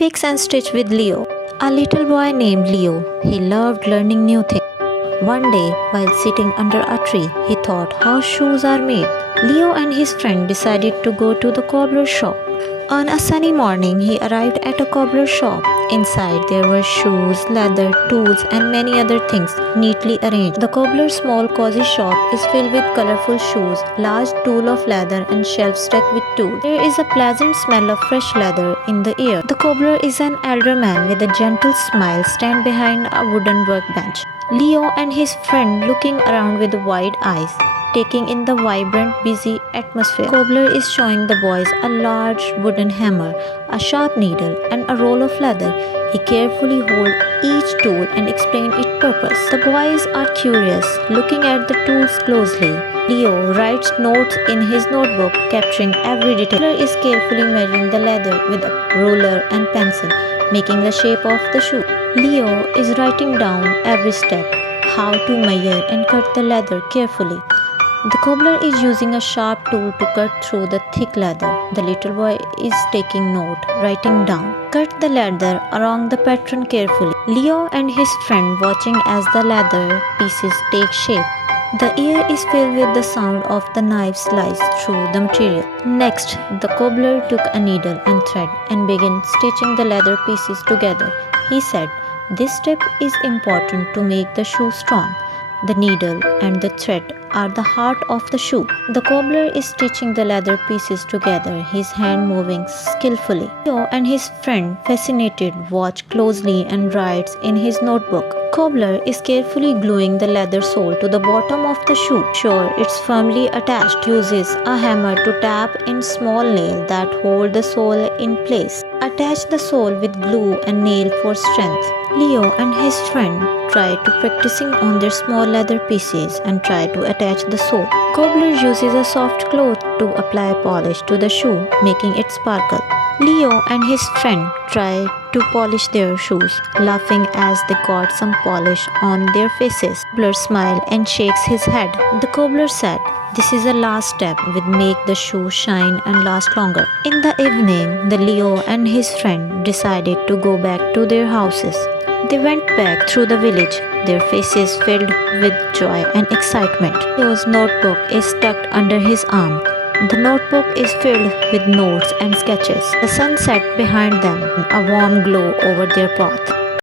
Fix and Stitch with Leo. A little boy named Leo. He loved learning new things. One day, while sitting under a tree, he thought how shoes are made. Leo and his friend decided to go to the cobbler shop. On a sunny morning, he arrived at a cobbler shop. Inside, there were shoes, leather, tools, and many other things neatly arranged. The cobbler's small, cozy shop is filled with colorful shoes, large tool of leather, and shelves stacked with tools. There is a pleasant smell of fresh leather in the air. The cobbler is an elder man with a gentle smile, stand behind a wooden workbench. Leo and his friend looking around with wide eyes, taking in the vibrant, busy atmosphere. Cobbler is showing the boys a large wooden hammer, a sharp needle, and a roll of leather. He carefully holds each tool and explains its purpose. The boys are curious, looking at the tools closely. Leo writes notes in his notebook, capturing every detail. Cobbler is carefully measuring the leather with a ruler and pencil, making the shape of the shoe. Leo is writing down every step, how to measure and cut the leather carefully. The cobbler is using a sharp tool to cut through the thick leather. The little boy is taking note, writing down. Cut the leather along the pattern carefully. Leo and his friend watching as the leather pieces take shape. The air is filled with the sound of the knife slice through the material. Next, the cobbler took a needle and thread and began stitching the leather pieces together. He said, "This step is important to make the shoe strong. The needle and the thread are the heart of the shoe." The cobbler is stitching the leather pieces together, his hand moving skillfully. Leo and his friend, fascinated, watch closely and writes in his notebook. Cobbler is carefully gluing the leather sole to the bottom of the shoe. Sure it's firmly attached, uses a hammer to tap in small nail that hold the sole in place. Attach the sole with glue and nail for strength. Leo and his friend try to practicing on their small leather pieces and try to attach the sole. Cobbler uses a soft cloth to apply polish to the shoe, making it sparkle. Leo and his friend try to polish their shoes, laughing as they got some polish on their faces. Cobbler smiles and shakes his head. The cobbler said, "This is the last step which make the shoe shine and last longer." In the evening, the Leo and his friend decided to go back to their houses. They went back through the village, their faces filled with joy and excitement. Leo's notebook is tucked under his arm. The notebook is filled with notes and sketches. The sun set behind them, a warm glow over their path.